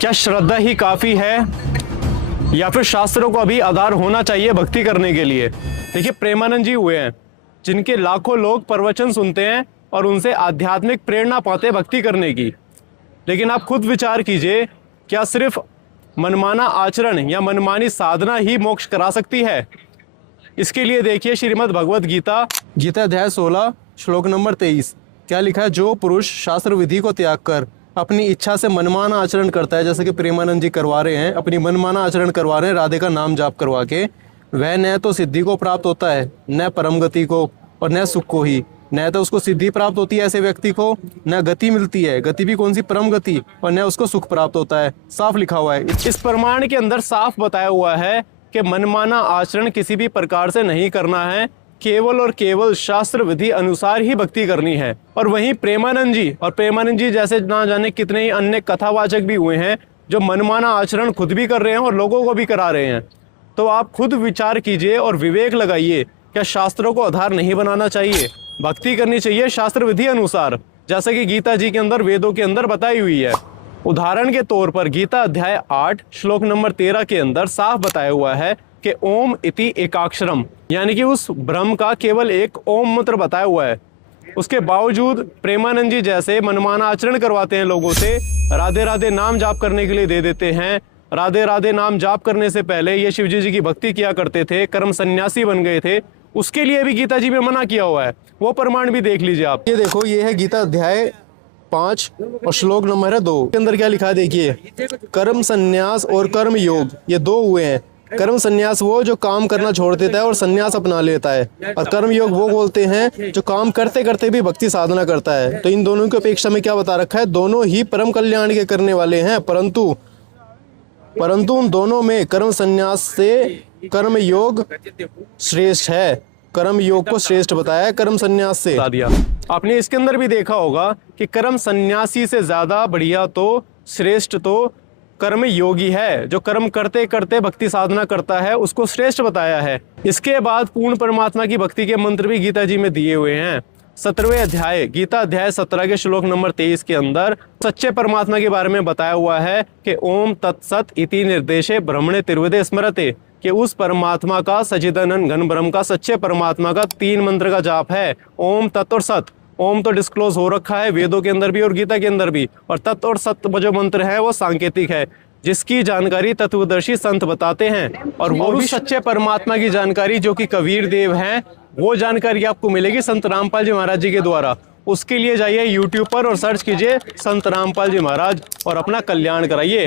क्या श्रद्धा ही काफी है या फिर शास्त्रों को अभी आधार होना चाहिए भक्ति करने के लिए? देखिए, प्रेमानंद जी हुए हैं जिनके लाखों लोग प्रवचन सुनते हैं और उनसे आध्यात्मिक प्रेरणा पाते हैं भक्ति करने की। लेकिन आप खुद विचार कीजिए, क्या सिर्फ मनमाना आचरण या मनमानी साधना ही मोक्ष करा सकती है? इसके लिए देखिए श्रीमद् भगवद गीता अध्याय 16 श्लोक नंबर 23 क्या लिखा है। जो पुरुष शास्त्र विधि को त्याग कर अपनी इच्छा से मनमाना आचरण करता है, जैसे कि प्रेमानंद जी करवा रहे हैं, अपनी मनमाना आचरण करवा रहे हैं राधे का नाम जाप करवा के, वह न तो सिद्धि को प्राप्त होता है, न परम गति को, और न सुख को ही। न तो उसको सिद्धि प्राप्त होती है ऐसे व्यक्ति को, न गति मिलती है, गति भी कौन सी, परम गति, और न उसको सुख प्राप्त होता है। साफ लिखा हुआ है, इस प्रमाण के अंदर साफ बताया हुआ है कि मनमाना आचरण किसी भी प्रकार से नहीं करना है, केवल और केवल शास्त्र विधि अनुसार ही भक्ति करनी है। और वहीं प्रेमानंद जी जैसे ना जाने कितने ही अन्य कथावाचक भी हुए हैं जो मनमाना आचरण खुद भी कर रहे हैं और लोगों को भी करा रहे हैं। तो आप खुद विचार कीजिए और विवेक लगाइए, क्या शास्त्रों को आधार नहीं बनाना चाहिए? भक्ति करनी चाहिए शास्त्र विधि अनुसार, जैसे कि गीता जी के अंदर, वेदों के अंदर बताई हुई है। उदाहरण के तौर पर गीता अध्याय 8 श्लोक नंबर 13 के अंदर साफ बताया हुआ है कि ओम इति एकाक्षरम, यानी कि उस ब्रह्म का केवल एक ओम मंत्र बताया हुआ है। उसके बावजूद प्रेमानंद जी जैसे मनमाना आचरण करवाते हैं लोगों से, राधे राधे नाम जाप करने के लिए दे देते हैं। राधे राधे नाम जाप करने से पहले ये शिवजी जी की भक्ति किया करते थे, कर्म सन्यासी बन गए थे, उसके लिए भी गीता जी में मना किया हुआ है। वो प्रमाण भी देख लीजिए आप। ये देखो, ये है गीता अध्याय 5 और श्लोक नंबर है 2 के अंदर क्या लिखा है देखिए, कर्म संन्यास और कर्म योग, ये दो हुए हैं। कर्म संन्यास वो जो काम करना छोड़ देता है और संन्यास अपना लेता है, और कर्म योग वो बोलते हैं जो काम करते करते भी भक्ति साधना करता है। तो इन दोनों की अपेक्षा में क्या बता रखा है, दोनों ही परम कल्याण के करने वाले हैं, परंतु उन दोनों में कर्म संन्यास से कर्म योग श्रेष्ठ है। कर्म योग को श्रेष्ठ बताया है कर्म संन्यास से। दिया आपने इसके अंदर भी देखा होगा कि कर्म संन्यासी से ज्यादा बढ़िया तो, श्रेष्ठ तो कर्म योगी है, जो कर्म करते करते भक्ति साधना करता है, उसको श्रेष्ठ बताया है। इसके बाद पूर्ण परमात्मा की भक्ति के मंत्र भी गीता जी में दिए हुए हैं। 17वें अध्याय गीता अध्याय 17 के श्लोक नंबर 23 के अंदर सच्चे परमात्मा के बारे में बताया हुआ है कि ओम तत्सत इति निर्देशे ब्रह्मणे त्रिविधे स्मरते, कि उस परमात्मा का, सच्चिदानंद घन ब्रह्म का, सच्चे परमात्मा का 3 मंत्र का जाप है, ओम तत् और सत। ओम तो डिस्क्लोज हो रखा है वेदों के अंदर भी और गीता के अंदर भी, और तत्व और सत्य जो मंत्र है वो सांकेतिक है, जिसकी जानकारी तत्वदर्शी संत बताते हैं। और वो भी सच्चे परमात्मा की जानकारी जो कि कबीर देव हैं, वो जानकारी आपको मिलेगी संत रामपाल जी महाराज जी के द्वारा। उसके लिए जाइए YouTube पर और सर्च कीजिए संत रामपाल जी महाराज और अपना कल्याण कराइए।